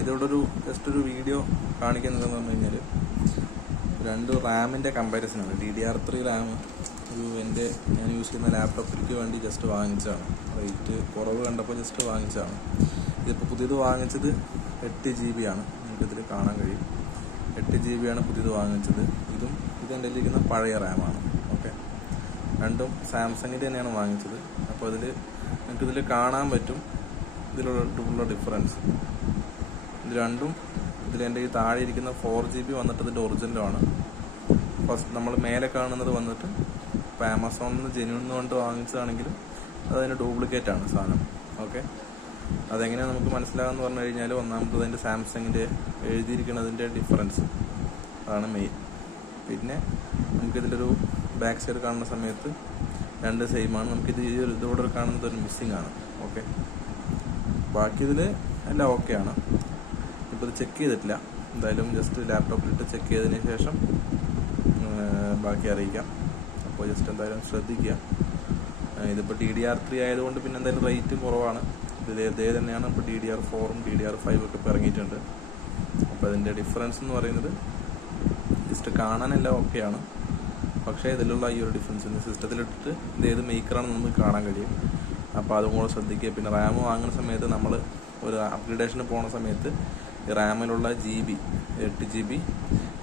ഇതോടെ ജസ്റ്റ് ഒരു വീഡിയോ കാണിക്കുന്നതെന്ന് പറഞ്ഞു കഴിഞ്ഞാൽ രണ്ട് റാമിൻ്റെ കമ്പാരിസനാണ്. DDR3 റാം ഞാൻ യൂസ് ചെയ്യുന്ന ലാപ്ടോപ്പിലേക്ക് വേണ്ടി ജസ്റ്റ് വാങ്ങിച്ചതാണ്. റേറ്റ് കുറവ് കണ്ടപ്പോൾ ജസ്റ്റ് വാങ്ങിച്ചതാണ്. ഇതിപ്പോൾ പുതിയത് വാങ്ങിച്ചത് 8 GB ആണ്. നിങ്ങൾക്കിതിൽ കാണാൻ കഴിയും. 8 GB ആണ് പുതിയത് വാങ്ങിച്ചത്. ഇതെൻ്റെ ഇരിക്കുന്ന പഴയ റാമാണ്. ഓക്കെ, രണ്ടും സാംസങ്ങിൻ്റെ തന്നെയാണ് വാങ്ങിച്ചത്. അപ്പോൾ നിങ്ങൾക്കിതിൽ കാണാൻ പറ്റും ഇതിലുള്ള ഡിഫറൻസ്. ഇത് രണ്ടും എൻ്റെ ഈ താഴെ ഇരിക്കുന്ന 4 GB വന്നിട്ട് ഇതിൻ്റെ ഒറിജിനലാണ്. ഫസ്റ്റ് നമ്മൾ മേലെ കാണുന്നത് വന്നിട്ട് ഇപ്പോൾ ആമസോണിൽ നിന്ന് ജെന്യൂൻ കൊണ്ട് വാങ്ങിച്ചതാണെങ്കിലും അതതിൻ്റെ ഡ്യൂപ്ലിക്കേറ്റ് ആണ് സാധനം. ഓക്കെ, അതെങ്ങനെയാണ് നമുക്ക് മനസ്സിലാകുമെന്ന് പറഞ്ഞു കഴിഞ്ഞാൽ ഒന്നാമത്തത് അതിൻ്റെ സാംസങ്ങിൻ്റെ എഴുതിയിരിക്കുന്നതിൻ്റെ ഡിഫറൻസ് അതാണ് മെയിൻ. പിന്നെ നമുക്കിതിലൊരു ബാക്ക് സൈഡ് കാണുന്ന സമയത്ത് രണ്ട് സെയിമാണ്. നമുക്കിത് ഇതോടെ കാണുന്നത് ഒരു മിസ്സിംഗ് ആണ്. ഓക്കെ, ബാക്കി ഇതിൽ എല്ലാം ഓക്കെയാണ്. ഇപ്പോൾ ഇത് ചെക്ക് ചെയ്തിട്ടില്ല. എന്തായാലും ജസ്റ്റ് ലാപ്ടോപ്പിലിട്ട് ചെക്ക് ചെയ്തതിന് ശേഷം ബാക്കി അറിയിക്കാം. അപ്പോൾ ജസ്റ്റ് എന്തായാലും ശ്രദ്ധിക്കുക. ഇതിപ്പോൾ DDR3 ആയതുകൊണ്ട് പിന്നെ എന്തായാലും റേറ്റ് കുറവാണ്. ഇതേ തന്നെയാണ് ഇപ്പോൾ DDR4ഉം DDR5 ഒക്കെ ഇപ്പോൾ ഇറങ്ങിയിട്ടുണ്ട്. അപ്പോൾ അതിൻ്റെ ഡിഫറൻസ് എന്ന് പറയുന്നത് ജസ്റ്റ് കാണാനെല്ലാം ഓക്കെയാണ്. പക്ഷേ ഇതിലുള്ള ഈ ഒരു ഡിഫറൻസ് സിസ്റ്റത്തിലിട്ടിട്ട് ഇത് ഏത് മേക്കറാണെന്ന് നമുക്ക് കാണാൻ കഴിയും. അപ്പോൾ അതും കൂടെ ശ്രദ്ധിക്കുക. പിന്നെ റാം വാങ്ങുന്ന സമയത്ത് നമ്മൾ ഒരു അപ്ഗ്രേഡേഷന് പോകുന്ന സമയത്ത് ഈ റാമിലുള്ള GB 8 GB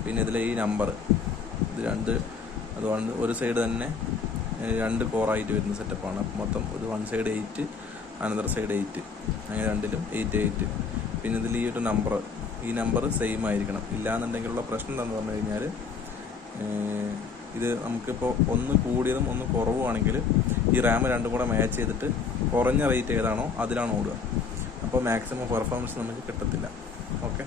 പിന്നെ ഇതിലെ ഈ നമ്പർ ഇത് അതുകൊണ്ട് ഒരു സൈഡ് തന്നെ 2 കോറായിട്ട് വരുന്ന സെറ്റപ്പാണ്. മൊത്തം ഒരു 1 സൈഡ് 8 അനദർ സൈഡ് 8 അങ്ങനെ രണ്ടിലും 8 പിന്നെ ഇതിൽ ഈ ഒരു ഈ നമ്പർ സെയിം ആയിരിക്കണം. ഇല്ലാന്നുണ്ടെങ്കിലുള്ള പ്രശ്നം എന്താണെന്ന് പറഞ്ഞു കഴിഞ്ഞാൽ ഇത് നമുക്കിപ്പോൾ ഒന്ന് കൂടിയതും ഒന്ന് കുറവുമാണെങ്കിൽ ഈ റാം രണ്ടും കൂടെ മാച്ച് ചെയ്തിട്ട് കുറഞ്ഞ റേറ്റ് ഏതാണോ അതിലാണ് ഓടുക. അപ്പോൾ മാക്സിമം പെർഫോമൻസ് നമുക്ക് കിട്ടത്തില്ല. ഓക്കെ.